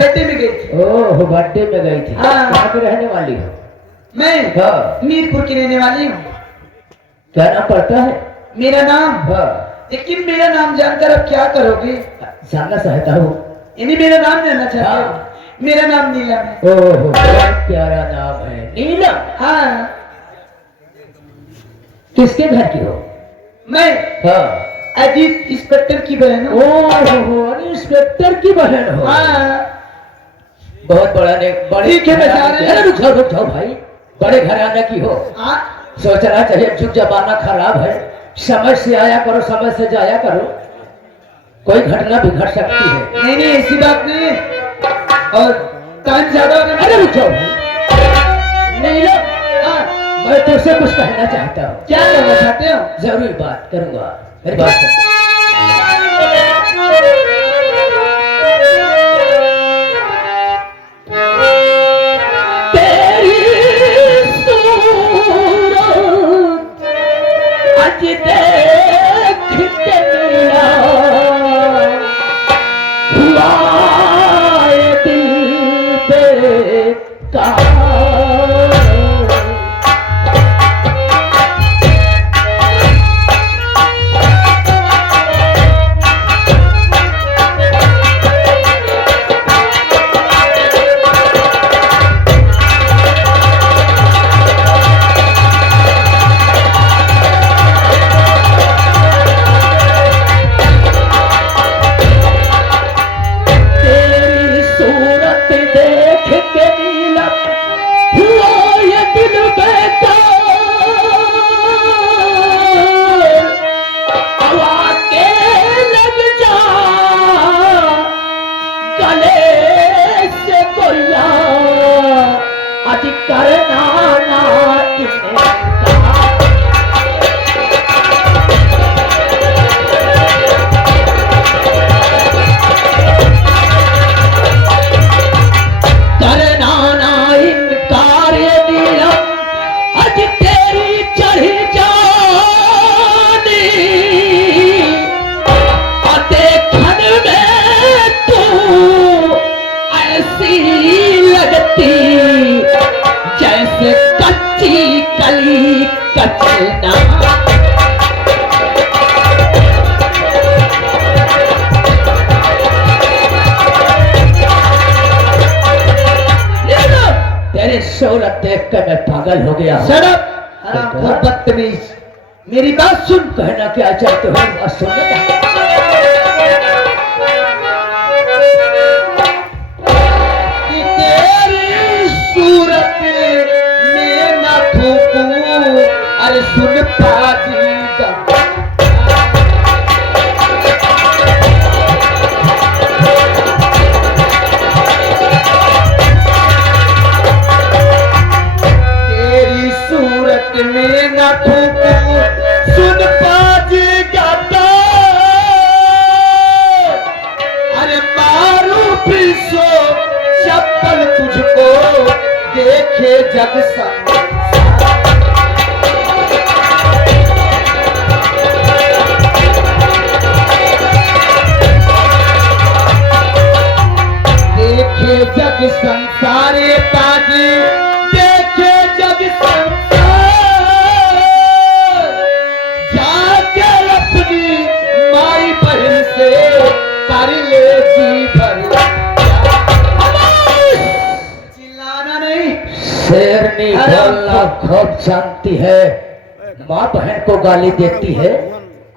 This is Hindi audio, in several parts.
बर्थडे में गई थी। ओह बर्थडे में गई थी। हाँ। कहाँ पे रहने वाली हो? मैं हाँ। मीरपुर की रहने वाली हूँ। क्या नाम पड़ता है? मेरा नाम, हाँ। लेकिन मेरा नाम जानकर अब क्या करोगे? जानना चाहता हूँ। यानी मेरा नाम जानना चाहते हो? हाँ। मेरा नाम नीलम है। ओह बहुत प्यारा नाम है नीलम। हाँ। किसके घर की हो? मैं हाँ। अजीत इंस्पेक्टर की बहन हूँ। ओह इंस्पेक्टर की बहन हो। हाँ। बहुत बड़ा ने बड़े ठीक है, बता घराने रहे की- हैं। अरे रुक जाओ भाई, बड़े घराने की हो। हाँ। सोचना चाहिए जुग जमाना खराब है, समय से आया करो समय से जाया करो, कोई घटना भी घट सकती है। नहीं नहीं ऐसी बात नहीं है। और टाइम ज्यादा हो गया। अरे रुक जाओ नीलम, हाँ। मैं तुझसे कुछ कहना चाहता हूँ। क्या कहना चाहते हो? जरूर बात करूंगा, मेरी बात सुन। तेरी सूरत आज देख के मेरा हुआ ये दिल बेकार। तेरी सूरत देख के नीलम हुआ ये दिल बेकार। हवा के लग जा गले से कोया आज करना ना इनकार। करना ना इनकार ये नीलम आज तेरी चढ़ी जानी। और देखन में तू ऐसी लगती जैसे कच्ची कली कचना। तेरी सूरत देख कर मैं पागल हो गया हूँ। सड़क हरामखोर बदतमीज, मेरी बात सुन। कहना क्या चाहते हो? और सुनना चाहते हो? कि तेरी सूरत में ना थूकूं, अरे सुन पाजीगा। तेरी सूरत में ना थूकूं, सुन पाजीगा तो। अरे मारू फिर सो चप्पल तुझको देखे जग संसार। देखे जग संसारे ताजी, देखे जग संसार। जाके अपनी माई बहन से कर ले जी भर। चिल्लाना नहीं। शेरनी बोलना खूब जानती है, माँ बहन को गाली देती है,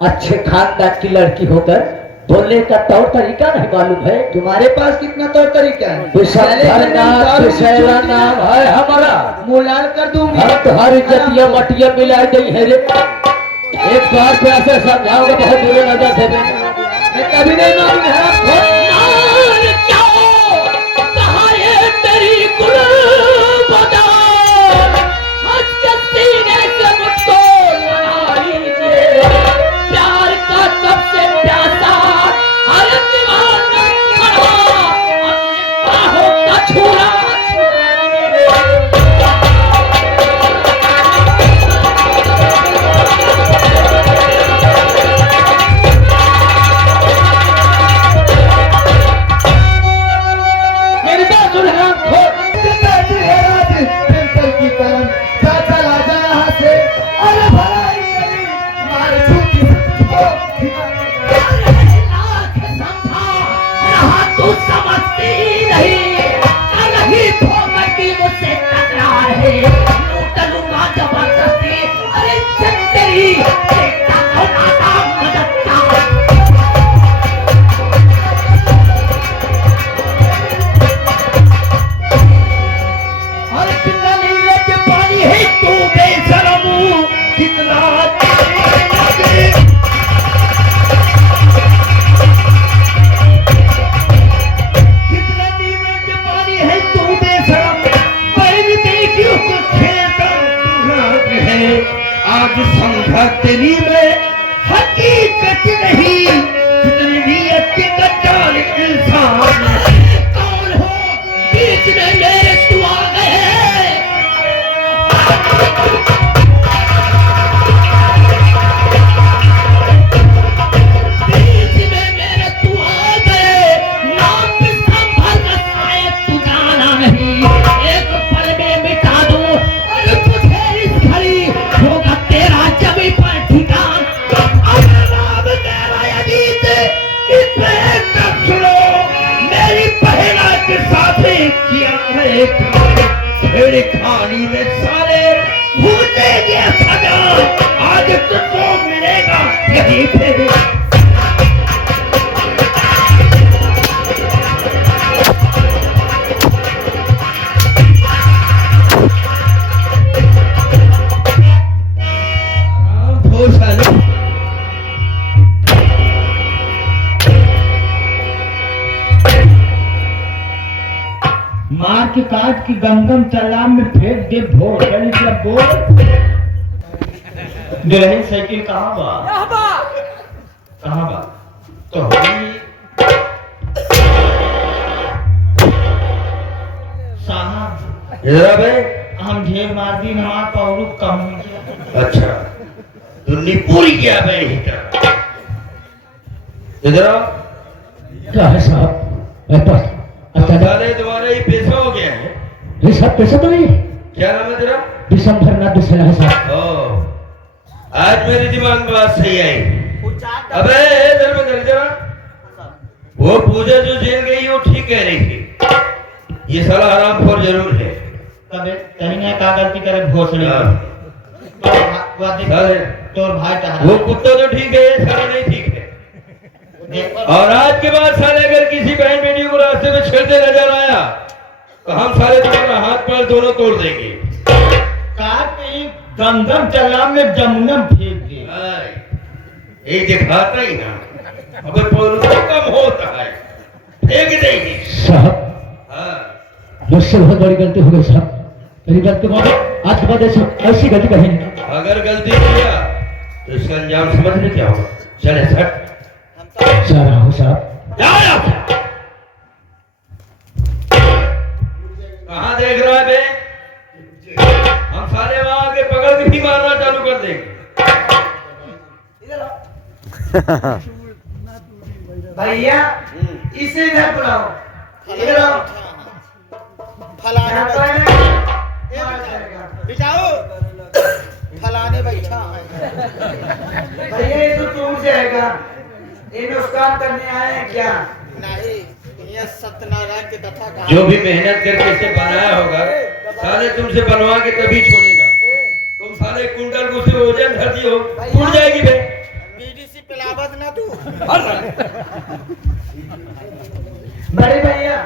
अच्छे खानदान की लड़की होकर बोलने का तौर तरीका नहीं मालूम है। तुम्हारे पास कितना तौर तरीका है? विषधर नाम विषैला नाम है हमारा। मुँह लाल कर दूंगी। हम तुम्हारी जतिया मटिया मिला गई है रे। एक बार पे ऐसे समझाओगे बहुत बुरे नजर से। मैं कभी नहीं मानूंगा। हरामखोर। प्यार का सबसे प्यासा हर दीवाना खड़ा अपने बाहों का छूरा। तेरे कहानी में सारे भूलते ये सजा आज तुझको मिलेगा यही पे। मार के काट की गंगम तालाब में फेंक दे भोर चली जब बोल दुल्हन साइकिल कहाँ बा तो साहब इधर बे। हम ढेर मार दी हमार पौरू कम हो गया। अच्छा तुमने पूरी किया बे इधर क्या है साहब? तुम्हारे तुम्हारे ही पैसा हो गया है। ये सब पैसा तो नहीं है। क्या नाम है तेरा? दिसंबर ना दूसरा है साहब। ओ आज मेरे दिमाग में बात सही आई। अबे इधर में कर जरा। वो पूजा जो जेल गई वो ठीक कह रही थी। ये साला हरामखोर जरूर है। कभी कहीं ना क्या गलती करे भोसड़ी तोर भाई का वो कुत्ता तो ठीक है साला नहीं ठीक है। और आज के बाद साले अगर किसी बहन बेटी को रास्ते में छेड़ते नजर आया तो हम साले तुम्हारा हाथ पैर दोनों तोड़ देंगे। काट के गंगम तालाब में जमुना फेंक दे। ये दिखाता ही ना अबे पौरुष कम होता है फेंक देंगे साहब। मुझसे बहुत बड़ी गलती हो गई साहब। मेरी गलती मानो आज के बाद ऐसी गलती कहीं नहीं। अगर गलती किया तो इसका अंजाम समझने क्या होगा। चले सट जा रहा हूँ साहब। कहाँ देख रहा है बे? हम सारे वहां आके पकड़ के भी मारना चालू कर देंगे। भैया इसे इधर बुलाओ। इधर आओ। बिठाओ फलाने बैठा है। भैया ये तो टूट जाएगा। ये नुकसान करने आए हैं क्या? नहीं ये सत्यनारायण की कथा का जो भी मेहनत करके इसे बनाया होगा साले तुमसे बनवा के तभी छोड़ेगा। तुम साले कुंटल को से वजन धरती हो टूट जाएगी बे। बीडीसी पिलावत ना तू। बड़े भैया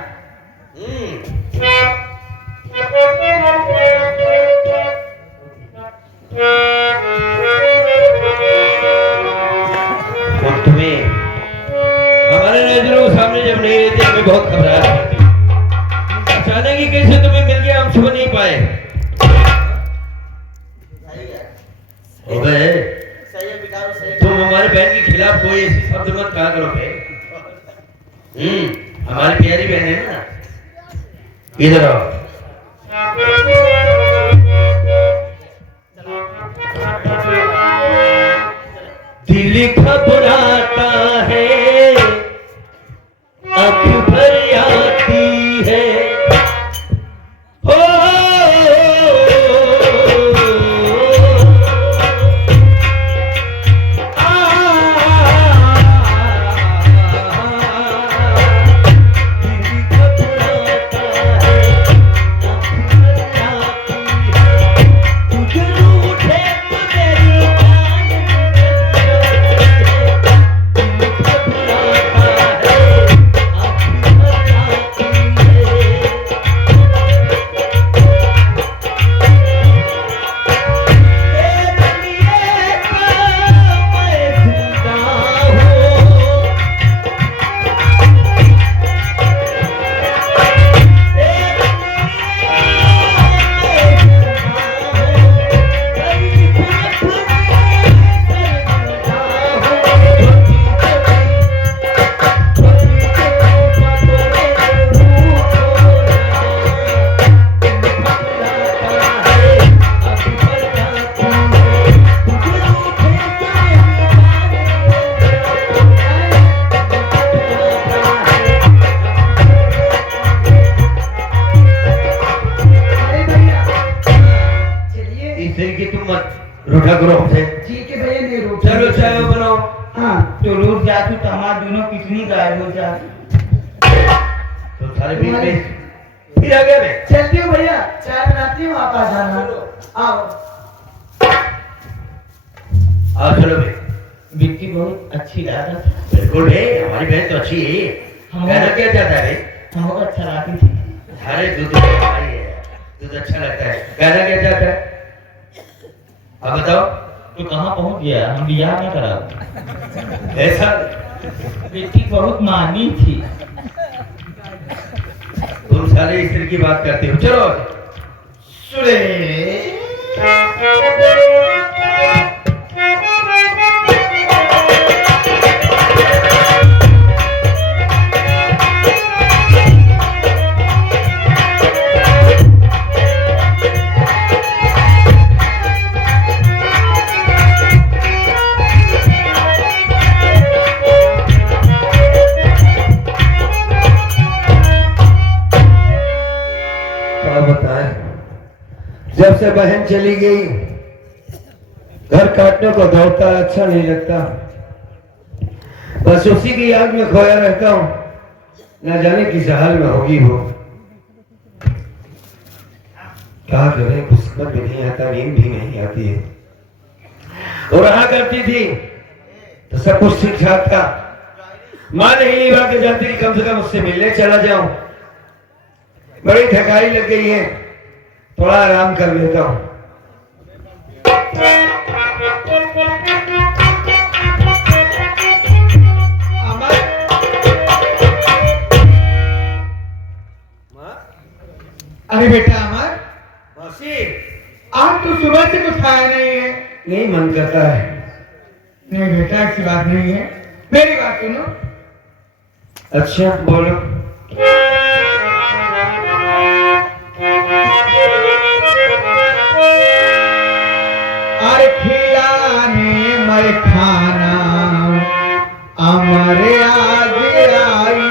और तुम्हें हमारे नजरों के सामने जब नहीं रहते हमें बहुत घबराहट होती। अचानक ही कैसे तुम्हें मिल गया हम छू नहीं पाए। अबे तुम हमारे बहन के खिलाफ कोई ऐसी शब्द मत कहा करो बे। हमारी प्यारी बहन है ना। इधर आओ। दिल घबराता है आँख भर आती है हो रूठा करो हमसे। ठीक है भैया नहीं रोक। चलो चाय बनाओ। हाँ तो रोक जाती तो हमारे दोनों कितनी गायब हो जाती। तुम सारे बीच में फिर आगे में चलती हूँ भैया, चाय बनाती हूँ, आप आ जाना। आओ। आओ चलो भाई। बिक्की बहुत अच्छी दादा था। बिल्कुल है, हमारी बहन तो अच्छी है। कहना क्या चाहता है? हमको अच्छा लगती थी। अरे दूध भाई है, दूध अच्छा लगता है। कहना क्या चाहता है? अब बताओ। तो कहाँ पहुँच गया? हम बियाह न करा। ऐसा बिक्की बहुत मानी थी। तुम सारे स्त्री की बात करते हो। चलो सुने। जब से बहन चली गई घर काटने को दौड़ता, अच्छा नहीं लगता। बस उसी की याद में खोया रहता हूँ। न जाने किस हाल में होगी वो। क्या करें, किस्मत में नहीं आता, नींद भी नहीं आती है। और रहा करती थी तो सब कुछ ठीक ठाक था। मां नहीं निभा के जाती थी, कम से कम उससे मिलने चला जाऊं। बड़ी थकाई लग गई है, थोड़ा आराम कर लेता हूं। अरे बेटा अमर, मौसी, आज तो सुबह से कुछ खाया नहीं है। नहीं मन करता है। नहीं बेटा, ऐसी बात नहीं है, मेरी बात सुनो। अच्छा बोलो। अरे खिलाने मैं खाना अमर आज आई।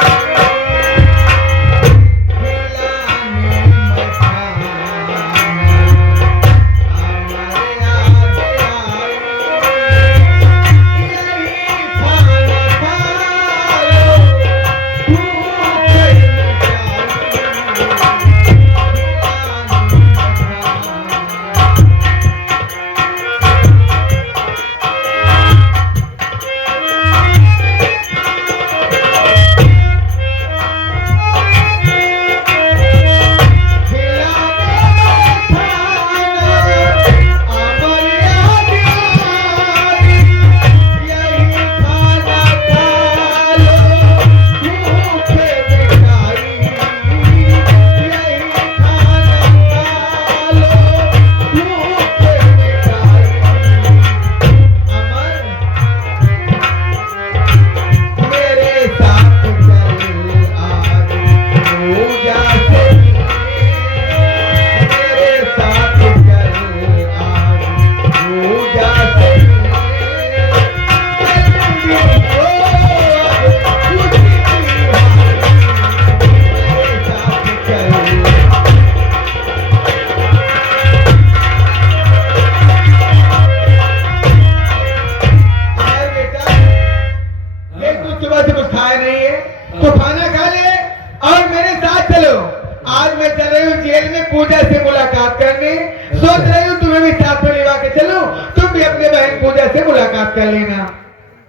पूजा से मुलाकात करने सोच रही हूँ, तुम्हें भी साथ में लेवा के चलो, तुम भी अपने बहन पूजा से मुलाकात कर लेना।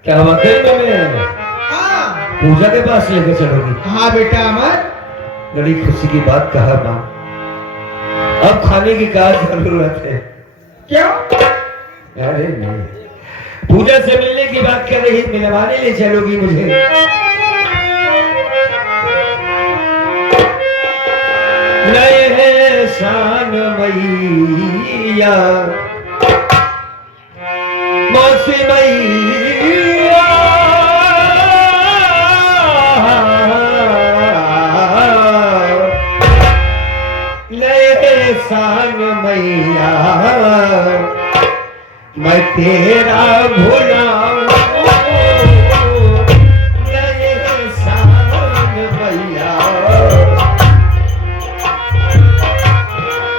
क्या वाकई में हाँ पूजा के पास लेके चलोगी? हाँ बेटा अमर, बड़ी खुशी की बात कहा माँ। अब खाने की क्या जरूरत है? क्यों? अरे नहीं, पूजा से मिलने की बात कर रही, मिलवाने ले चलोगी मुझे? नए है शान मैया, मौसी मैया, नए शान मैया, मैं तेरा भुलाऊं। नए शान मैया,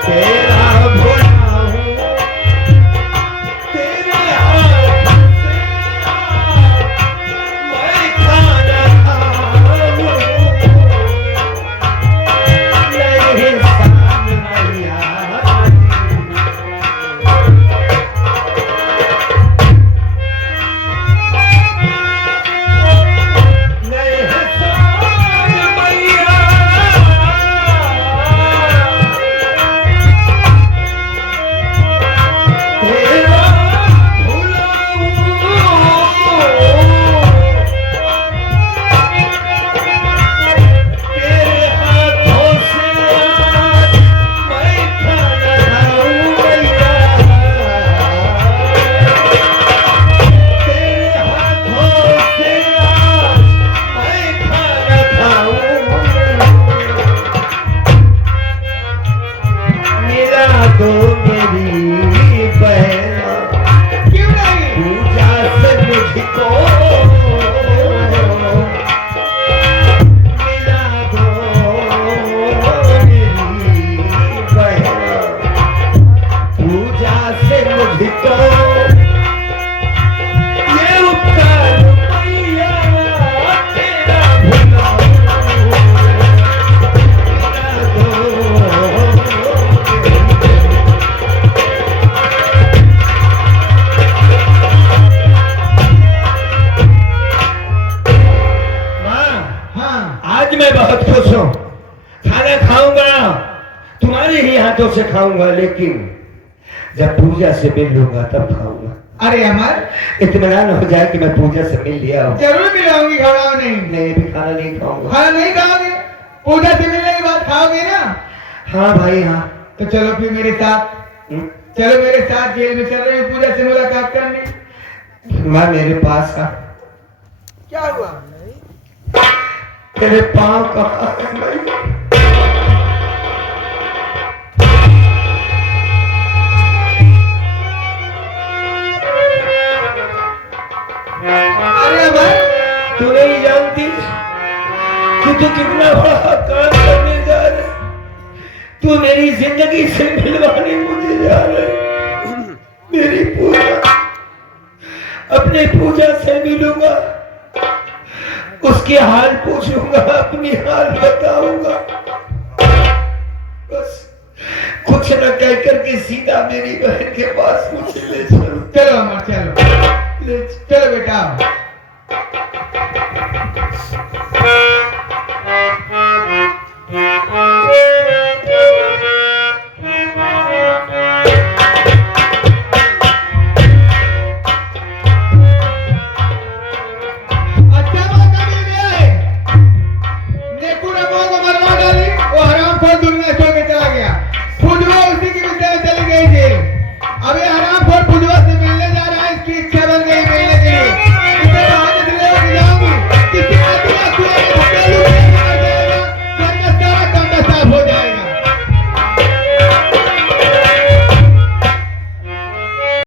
तेरा भुलाऊं, तेरे हाथ से मैं खाना खाऊं। नए खाना खाऊंगा, तुम्हारे ही हाथों से खाऊंगा, लेकिन जब पूजा से मिल लूंगा तब खाऊंगा। अरे अमर, इत्मीनान हो जाए कि मैं पूजा से मिल लिया हूँ। जरूर मिलाऊंगी, घबराओ नहीं। नहीं, भी खाना नहीं खाऊंगा। खाना नहीं खाओगे? पूजा से मिलने के बाद खाओगे ना? हाँ भाई हाँ। तो चलो फिर मेरे साथ, चलो मेरे साथ, जेल में चल रहे हैं पूजा से मुलाकात करने। मैं मेरे पास आ। क्या हुआ? तेरे पाँव कहाँ है भाई? अरे अमर, तू नहीं जानती कि तू कितना बड़ा काम करने जा रहे। तू मेरी जिंदगी से मिलवाने मुझे जा रहे। मेरी पूजा, अपने पूजा से मिलूंगा, उसके हाल पूछूंगा, अपनी हाल बताऊंगा। बस कुछ न कह करके सीधा मेरी बहन के पास मुझे ले चलो। चलो अमर, चलो चलो बेटा।